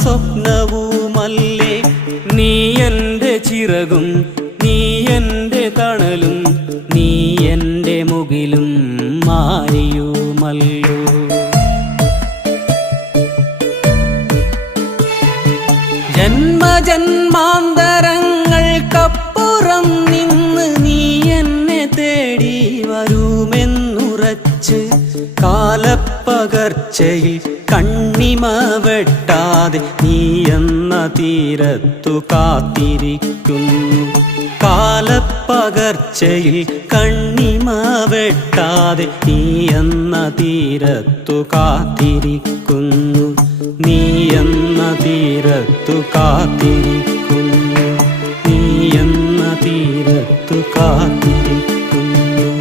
സ്വപ്നവുമല്ലേ നീ എൻ്റെ ചിറകും നീ എൻ്റെ തണലും നീ എൻ്റെ മുകിലും മാരിയുമല്ലോ. ജന്മജന്മാന്തരങ്ങൾക്കപ്പുറം നിന്ന് നീ എന്നെ തേടി വരുമെന്നുറച്ച് കാലപ്പകർച്ചയിൽ കണ്ണിമ വെട്ടാതെ നീ എന്ന തീരത്തു കാത്തിരിക്കുന്നു. കാലപ്പകർച്ചയിൽ കണ്ണിമ വെട്ടാതെ നീ എന്ന തീരത്തു കാത്തിരിക്കുന്നു. നീ എന്ന തീരത്തു കാത്തിരിക്കുന്നു. നീ എന്ന തീരത്തു കാത്തിരിക്കുന്നു.